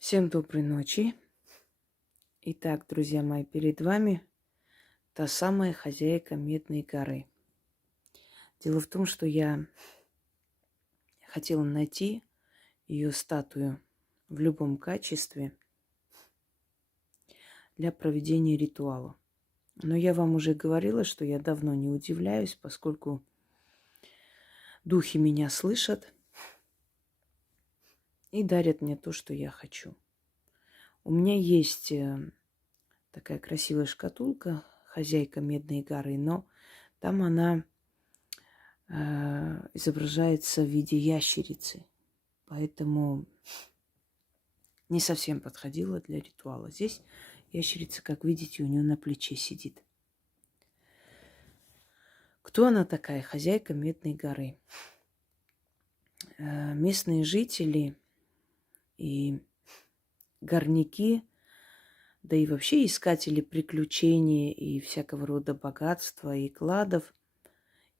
Всем доброй ночи. Итак, друзья мои, перед вами та самая хозяйка Медной горы. Дело в том, что я хотела найти ее статую в любом качестве для проведения ритуала. Но я вам уже говорила, что я давно не удивляюсь, поскольку духи меня слышат и дарят мне то, что я хочу. У меня есть такая красивая шкатулка, хозяйка Медной горы, но там она изображается в виде ящерицы. Поэтому не совсем подходила для ритуала. Здесь ящерица, как видите, у нее на плече сидит. Кто она такая, хозяйка Медной горы? Местные жители и горняки, да и вообще искатели приключений и всякого рода богатства и кладов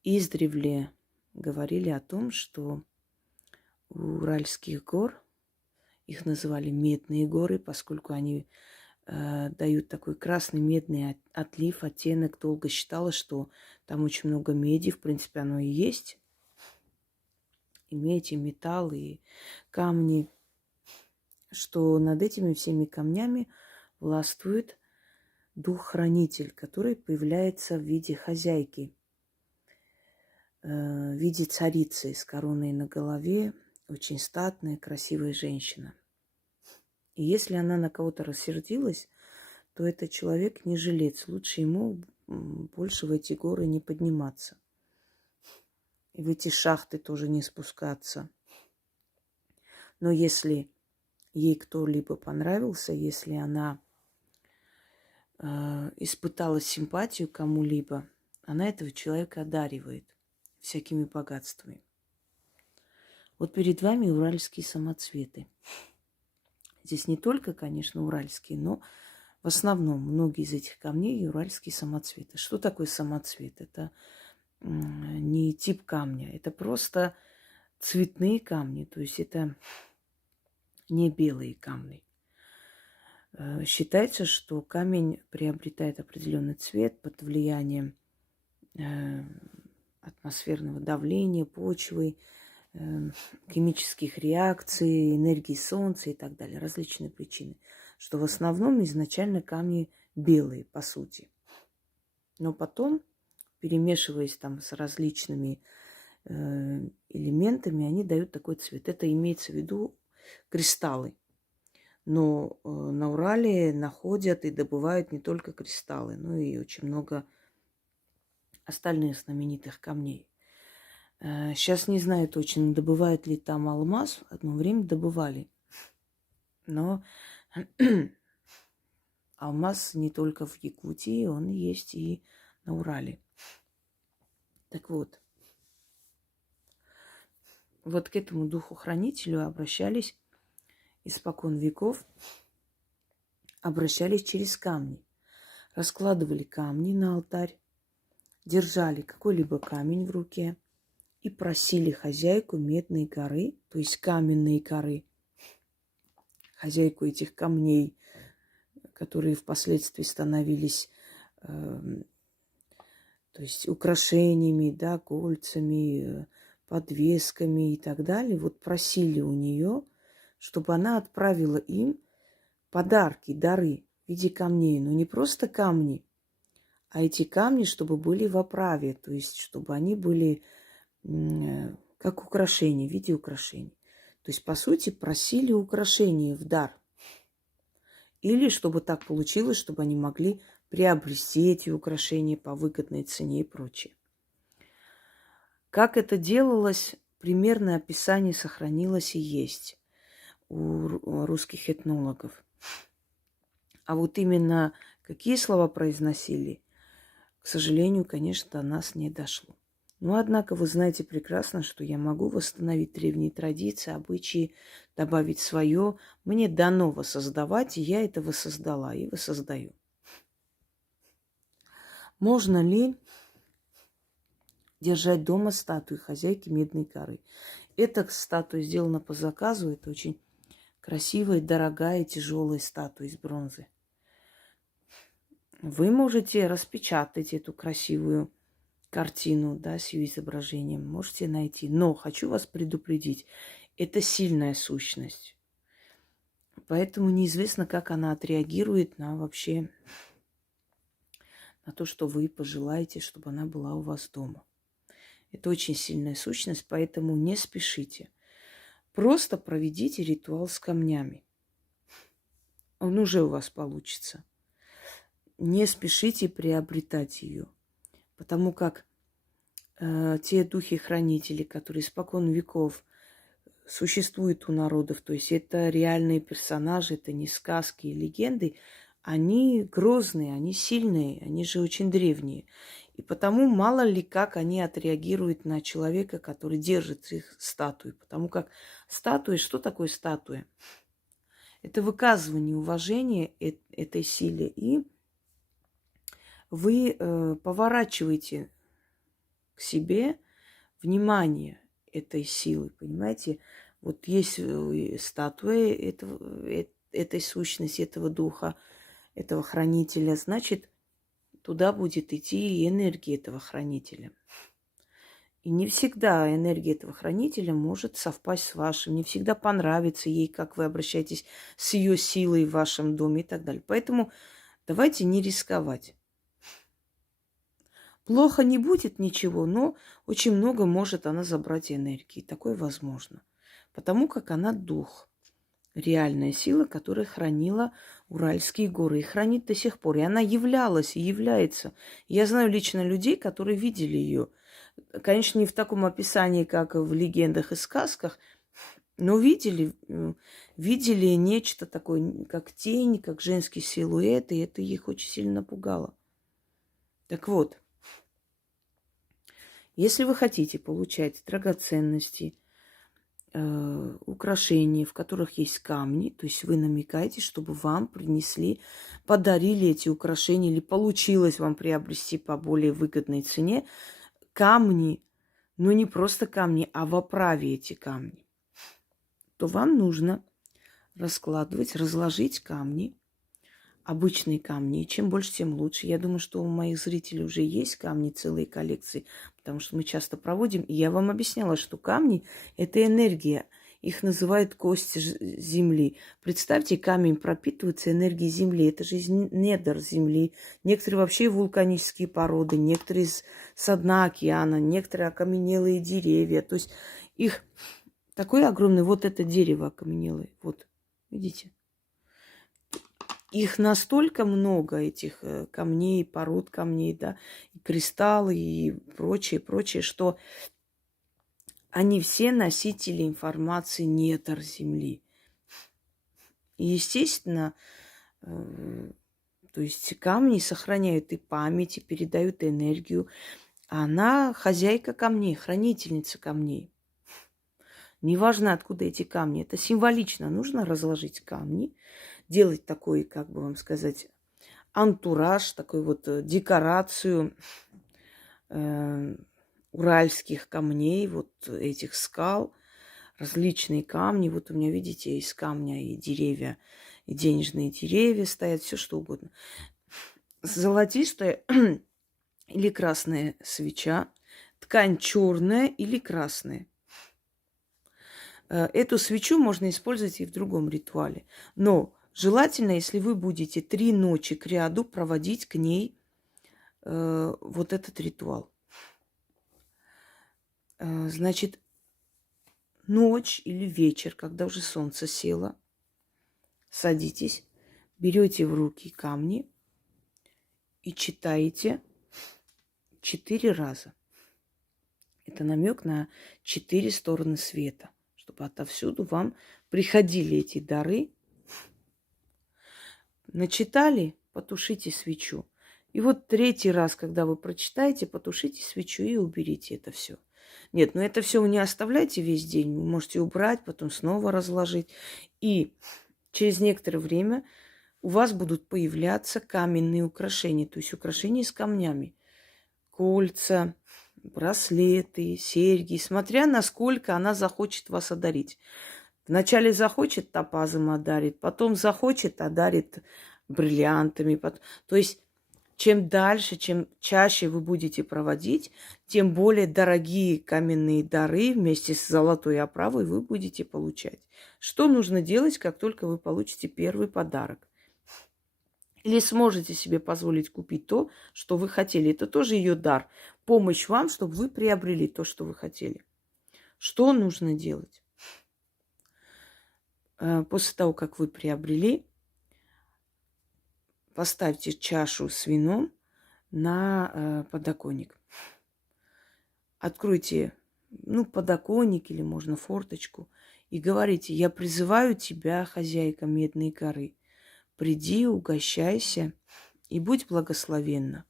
издревле говорили о том, что у Уральских гор, их называли Медные горы, поскольку они дают такой красный медный отлив, оттенок. Долго считала, что там очень много меди, в принципе, оно и есть. И медь, и металл, и камни. Что над этими всеми камнями властвует дух-хранитель, который появляется в виде хозяйки, в виде царицы с короной на голове, очень статная, красивая женщина. И если она на кого-то рассердилась, то этот человек не жилец. Лучше ему больше в эти горы не подниматься. И в эти шахты тоже не спускаться. Но если ей кто-либо понравился, если она испытала симпатию кому-либо, она этого человека одаривает всякими богатствами. Вот перед вами уральские самоцветы. Здесь не только, конечно, уральские, но в основном многие из этих камней уральские самоцветы. Что такое самоцвет? Это не тип камня, это просто цветные камни, то есть это не белые камни. Считается, что камень приобретает определенный цвет под влиянием атмосферного давления, почвы, химических реакций, энергии солнца и так далее, различные причины. Что в основном изначально камни белые, по сути. Но потом, перемешиваясь там с различными элементами, они дают такой цвет. Это имеется в виду кристаллы. Но на Урале находят и добывают не только кристаллы, но и очень много остальных знаменитых камней. Сейчас не знаю точно, добывают ли там алмаз. Одно время добывали. Но алмаз не только в Якутии, он есть и на Урале. Так вот, вот к этому духу-хранителю обращались испокон веков, обращались через камни. Раскладывали камни на алтарь, держали какой-либо камень в руке и просили хозяйку Медной горы, то есть каменной горы, хозяйку этих камней, которые впоследствии становились то есть украшениями, да, кольцами, подвесками и так далее. Вот просили у нее, чтобы она отправила им подарки, дары в виде камней. Но не просто камни, а эти камни, чтобы были в оправе, то есть чтобы они были как украшения, в виде украшений. То есть, по сути, просили украшения в дар. Или чтобы так получилось, чтобы они могли приобрести эти украшения по выгодной цене и прочее. Как это делалось, примерное описание сохранилось и есть у русских этнологов. А вот именно какие слова произносили, к сожалению, конечно, до нас не дошло. Но, однако, вы знаете прекрасно, что я могу восстановить древние традиции, обычаи, добавить свое. Мне дано воссоздавать, и я это воссоздала и воссоздаю. Можно ли держать дома статую хозяйки Медной горы? Эта статуя сделана по заказу. Это очень красивая, дорогая, тяжелая статуя из бронзы. Вы можете распечатать эту красивую картину, да, с ее изображением. Можете найти. Но хочу вас предупредить, это сильная сущность. Поэтому неизвестно, как она отреагирует на вообще на то, что вы пожелаете, чтобы она была у вас дома. Это очень сильная сущность, поэтому не спешите. Просто проведите ритуал с камнями. Он уже у вас получится. Не спешите приобретать ее, потому как те духи-хранители, которые испокон веков существуют у народов, то есть это реальные персонажи, это не сказки и легенды, они грозные, они сильные, они же очень древние. И потому мало ли как они отреагируют на человека, который держит их статуи. Потому как статуя, что такое статуя? Это выказывание уважения этой силе. И вы поворачиваете к себе внимание этой силы, понимаете? Вот есть статуя этой сущности, этого духа, этого хранителя, значит, туда будет идти и энергия этого хранителя. И не всегда энергия этого хранителя может совпасть с вашим, не всегда понравится ей, как вы обращаетесь с ее силой в вашем доме и так далее. Поэтому давайте не рисковать. Плохо не будет ничего, но очень много может она забрать энергии. Такое возможно. Потому как она дух. Реальная сила, которая хранила Уральские горы. И хранит до сих пор. И она являлась и является. Я знаю лично людей, которые видели ее. Конечно, не в таком описании, как в легендах и сказках, но видели нечто такое, как тень, как женский силуэт, и это их очень сильно напугало. Так вот, если вы хотите получать драгоценности, украшения, в которых есть камни, то есть вы намекаете, чтобы вам принесли, подарили эти украшения или получилось вам приобрести по более выгодной цене камни, но не просто камни, а в оправе эти камни, то вам нужно раскладывать, разложить камни, обычные камни. И чем больше, тем лучше. Я думаю, что у моих зрителей уже есть камни, целые коллекции, потому что мы часто проводим. И я вам объясняла, что камни – это энергия. Их называют кости земли. Представьте, камень пропитывается энергией земли. Это же из недр земли. Некоторые вообще вулканические породы, некоторые со дна океана, некоторые окаменелые деревья. То есть их такое огромное. Вот это дерево окаменелое. Вот, видите? Их настолько много, этих камней, пород камней, да, и кристаллы, и прочее, что они все носители информации недр Земли. И, естественно, то есть камни сохраняют и память, и передают энергию. Она хозяйка камней, хранительница камней. Неважно, откуда эти камни. Это символично. Нужно разложить камни, делать такой, как бы вам сказать, антураж, такой вот декорацию уральских камней, вот этих скал, различные камни. Вот у меня, видите, из камня и деревья, и денежные деревья стоят, все что угодно. Золотистая или красная свеча, ткань черная или красная. Эту свечу можно использовать и в другом ритуале. Но желательно, если вы будете 3 ночи к ряду проводить к ней вот этот ритуал. Значит, ночь или вечер, когда уже солнце село, садитесь, берете в руки камни и читаете 4 раза. Это намек на 4 стороны света, чтобы отовсюду вам приходили эти дары. Начитали, потушите свечу. И вот 3-й раз, когда вы прочитаете, потушите свечу и уберите это все. Нет, но это все вы не оставляйте весь день. Вы можете убрать, потом снова разложить. И через некоторое время у вас будут появляться каменные украшения, то есть украшения с камнями. Кольца, браслеты, серьги, смотря насколько она захочет вас одарить. Вначале захочет, топазом одарит, потом захочет, одарит бриллиантами. То есть чем дальше, чем чаще вы будете проводить, тем более дорогие каменные дары вместе с золотой оправой вы будете получать. Что нужно делать, как только вы получите первый подарок? Или сможете себе позволить купить то, что вы хотели. Это тоже ее дар. Помощь вам, чтобы вы приобрели то, что вы хотели. Что нужно делать? После того, как вы приобрели, поставьте чашу с вином на подоконник. Откройте, подоконник или можно форточку и говорите: я призываю тебя, хозяйка Медной горы, приди, угощайся и будь благословенна.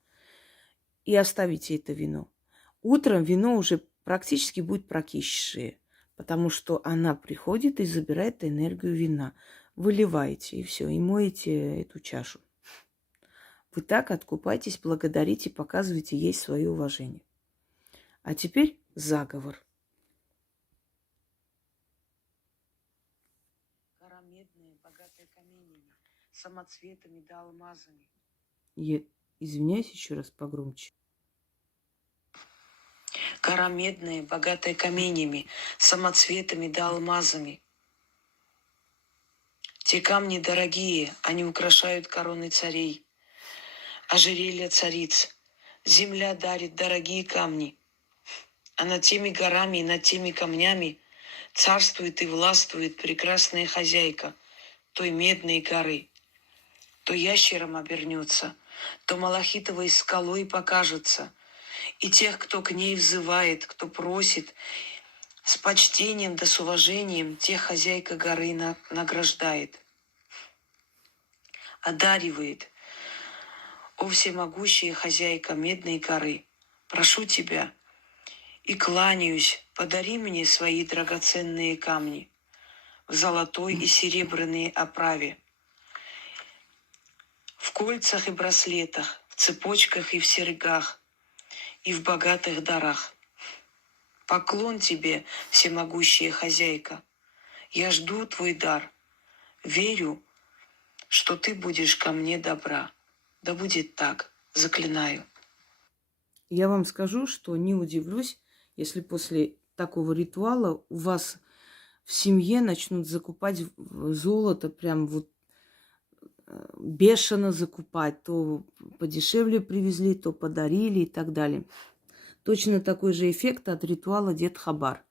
И оставите это вино. Утром вино уже практически будет прокисшее, потому что она приходит и забирает энергию вина. Выливаете, и все, и моете эту чашу. Вы так откупаетесь, благодарите, показываете ей свое уважение. А теперь заговор. Гора медная, богатая каменями, самоцветами да алмазами. Извиняюсь еще раз погромче. Гора медная, богатая каменями, самоцветами да алмазами. Те камни дорогие, они украшают короны царей, ожерелья цариц. Земля дарит дорогие камни, а над теми горами и над теми камнями царствует и властвует прекрасная хозяйка той Медной горы. То ящером обернется, то малахитовой скалой покажется, и тех, кто к ней взывает, кто просит, с почтением да с уважением, тех хозяйка горы награждает, одаривает. О всемогущая хозяйка Медной горы, прошу тебя и кланяюсь, подари мне свои драгоценные камни в золотой и серебряной оправе, в кольцах и браслетах, в цепочках и в серьгах, и в богатых дарах. Поклон тебе, всемогущая хозяйка. Я жду твой дар. Верю, что ты будешь ко мне добра. Да будет так, заклинаю. Я вам скажу, что не удивлюсь, если после такого ритуала у вас в семье начнут закупать золото, прям бешено закупать. То подешевле привезли, то подарили и так далее. Точно такой же эффект от ритуала Дед Хабар.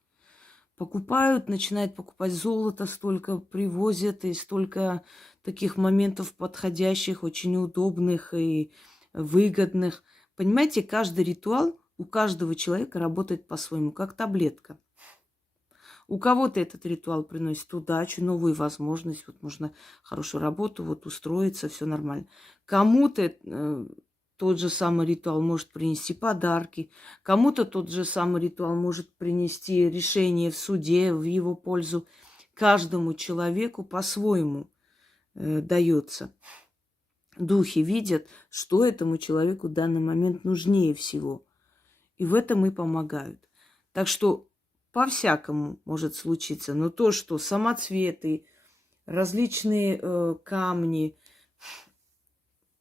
Покупают, начинают покупать золото, столько привозят, и столько таких моментов подходящих, очень удобных и выгодных. Понимаете, каждый ритуал у каждого человека работает по-своему, как таблетка. У кого-то этот ритуал приносит удачу, новую возможность, можно хорошую работу, устроиться, все нормально. Кому-то тот же самый ритуал может принести подарки, кому-то тот же самый ритуал может принести решение в суде в его пользу. Каждому человеку по-своему дается. Духи видят, что этому человеку в данный момент нужнее всего. И в этом и помогают. Так что по-всякому может случиться. Но то, что самоцветы, различные камни,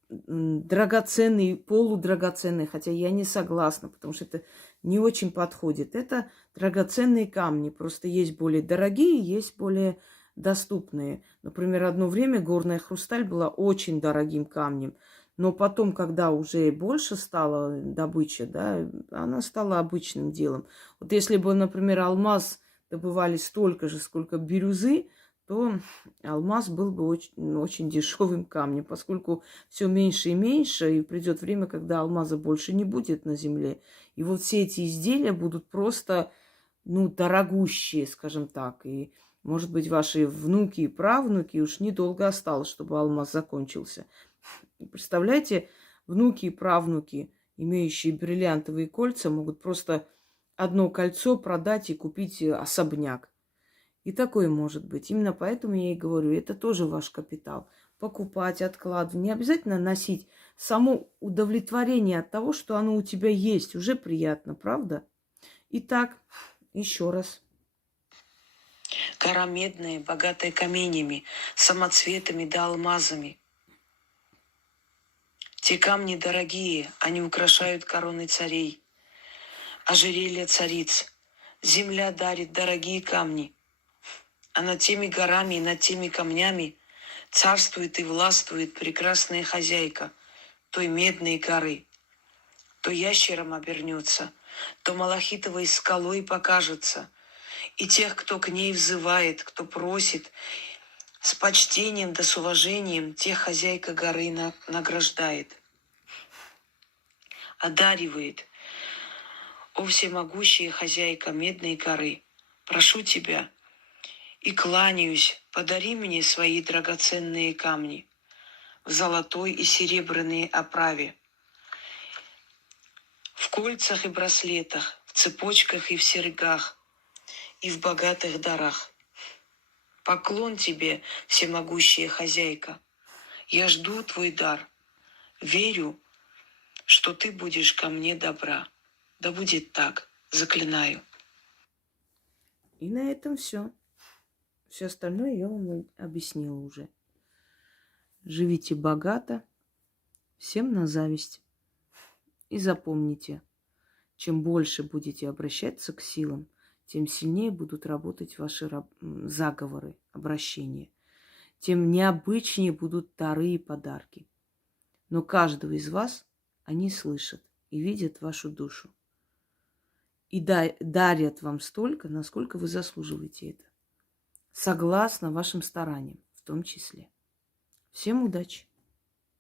драгоценные, полудрагоценные, хотя я не согласна, потому что это не очень подходит. Это драгоценные камни. Просто есть более дорогие, есть более доступные. Например, одно время горная хрусталь была очень дорогим камнем. Но потом, когда уже больше стала добыча, да, она стала обычным делом. Вот если бы, например, алмаз добывали столько же, сколько бирюзы, то алмаз был бы очень дешевым камнем, поскольку все меньше и меньше, и придет время, когда алмаза больше не будет на земле. И вот все эти изделия будут просто, дорогущие, скажем так. И, может быть, ваши внуки и правнуки уж недолго осталось, чтобы алмаз закончился. Представляете, внуки и правнуки, имеющие бриллиантовые кольца, могут просто одно кольцо продать и купить особняк. И такое может быть. Именно поэтому я и говорю, это тоже ваш капитал. Покупать, откладывать. Не обязательно носить. Само удовлетворение от того, что оно у тебя есть, уже приятно, правда? Итак, еще раз. Гора медная, богатая каменями, самоцветами да алмазами. Те камни дорогие, они украшают короны царей, ожерелья цариц. Земля дарит дорогие камни, а над теми горами и над теми камнями царствует и властвует прекрасная хозяйка той медной горы. То ящером обернется, то малахитовой скалой покажется, и тех, кто к ней взывает, кто просит, с почтением да с уважением, тех хозяйка горы награждает, одаривает. О всемогущая хозяйка медной горы, прошу тебя и кланяюсь, подари мне свои драгоценные камни в золотой и серебряной оправе, в кольцах и браслетах, в цепочках и в серьгах, и в богатых дарах. Поклон тебе, всемогущая хозяйка. Я жду твой дар. Верю, что ты будешь ко мне добра. Да будет так, заклинаю. И на этом все. Все остальное я вам объяснила уже. Живите богато, всем на зависть. И запомните, чем больше будете обращаться к силам, тем сильнее будут работать ваши заговоры, обращения. Тем необычнее будут дары и подарки. Но каждого из вас они слышат и видят вашу душу. И дарят вам столько, насколько вы заслуживаете это. Согласно вашим стараниям в том числе. Всем удачи!